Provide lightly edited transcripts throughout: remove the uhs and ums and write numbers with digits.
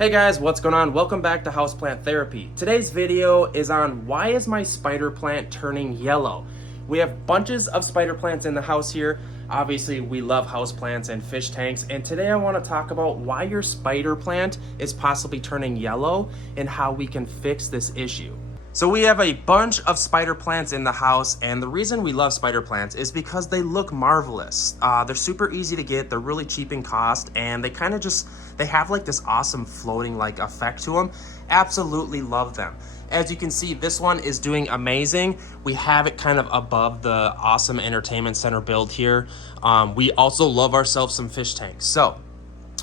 Hey guys, what's going on? Welcome back to Houseplant Therapy. Today's video is on why is my spider plant turning yellow? We have bunches of spider plants in the house here. Obviously, we love houseplants and fish tanks, and today I want to talk about why your spider plant is possibly turning yellow and how we can fix this issue. So we have a bunch of spider plants in the house, and the reason we love spider plants is because they look marvelous. They're super easy to get, they're really cheap in cost, and they kind of they have like this awesome floating like effect to them. Absolutely love them. As you can see, this one is doing amazing. We have it kind of above the awesome entertainment center build here. We also love ourselves some fish tanks. So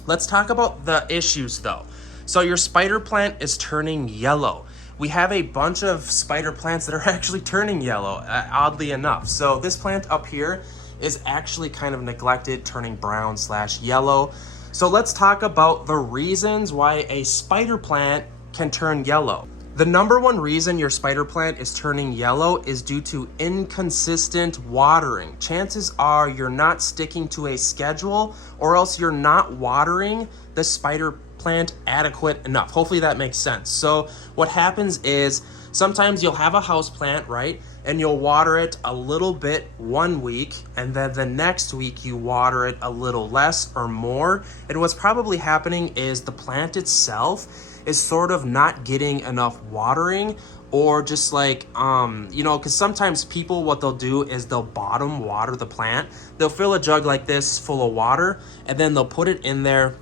let's talk about the issues though. So your spider plant is turning yellow. We have a bunch of spider plants that are actually turning yellow, oddly enough. So this plant up here is actually kind of neglected, turning brown/yellow. So let's talk about the reasons why a spider plant can turn yellow. The number one reason your spider plant is turning yellow is due to inconsistent watering. Chances are you're not sticking to a schedule, or else you're not watering the spider plant adequate enough. Hopefully that makes sense. So what happens is sometimes you'll have a house plant, right? And you'll water it a little bit one week, and then the next week you water it a little less or more. And what's probably happening is the plant itself is sort of not getting enough watering, or just like, because sometimes people, what they'll do is they'll bottom water the plant. They'll fill a jug like this full of water, and then they'll put it in there,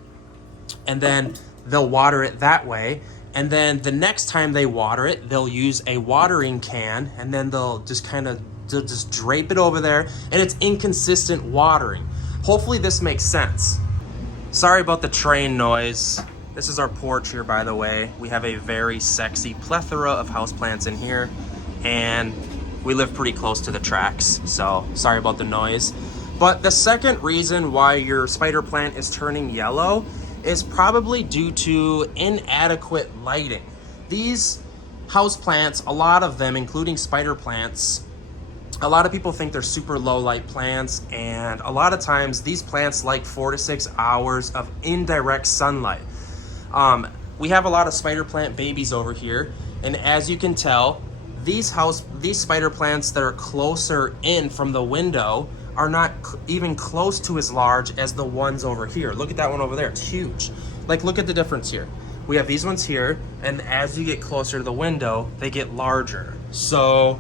and then they'll water it that way. And then the next time they water it, they'll use a watering can, and then they'll just just drape it over there, and it's inconsistent watering. Hopefully this makes sense. Sorry about the train noise. This is our porch here, by the way. We have a very sexy plethora of houseplants in here, and we live pretty close to the tracks, so sorry about the noise. But the second reason why your spider plant is turning yellow is probably due to inadequate lighting. These houseplants, a lot of them, including spider plants, a lot of people think they're super low light plants, and a lot of times these plants like 4 to 6 hours of indirect sunlight. We have a lot of spider plant babies over here, and as you can tell, these spider plants that are closer in from the window are not even close to as large as the ones over here. Look at that one over there, it's huge. Like, look at the difference here. We have these ones here, and as you get closer to the window, they get larger. So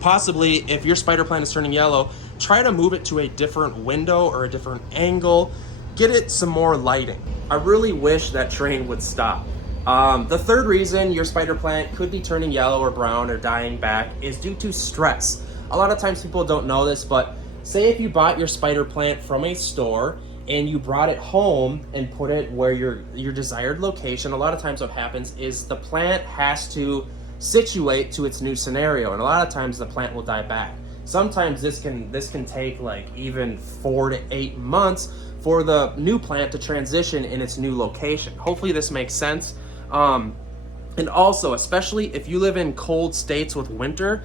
possibly, if your spider plant is turning yellow, try to move it to a different window or a different angle. Get it some more lighting. I really wish that train would stop. The third reason your spider plant could be turning yellow or brown or dying back is due to stress. A lot of times people don't know this, but say if you bought your spider plant from a store and you brought it home and put it where your desired location, a lot of times what happens is the plant has to situate to its new scenario, and a lot of times the plant will die back. Sometimes this can take like even 4 to 8 months for the new plant to transition in its new location. Hopefully this makes sense. And also, especially if you live in cold states with winter,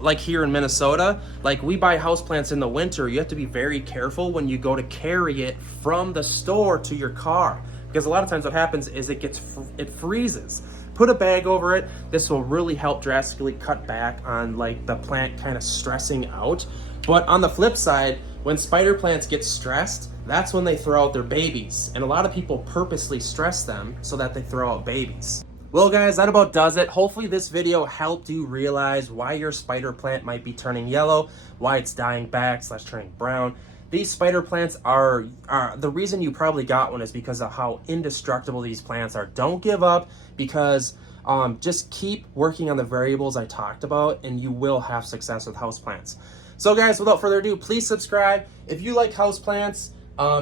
like here in Minnesota, like we buy houseplants in the winter, you have to be very careful when you go to carry it from the store to your car, because a lot of times what happens is it freezes. Put a bag over it. This will really help drastically cut back on like the plant kind of stressing out. But on the flip side, when spider plants get stressed, that's when they throw out their babies. And a lot of people purposely stress them so that they throw out babies. Well guys, that about does it. Hopefully this video helped you realize why your spider plant might be turning yellow, why it's dying back / turning brown. These spider plants are the reason you probably got one is because of how indestructible these plants are. Don't give up, because just keep working on the variables I talked about, and you will have success with houseplants. So guys, without further ado, please subscribe. If you like houseplants,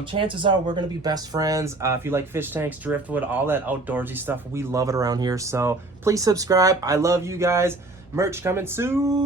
chances are we're gonna be best friends. If you like fish tanks, driftwood, all that outdoorsy stuff, we love it around here. So please subscribe. I love you guys. Merch coming soon.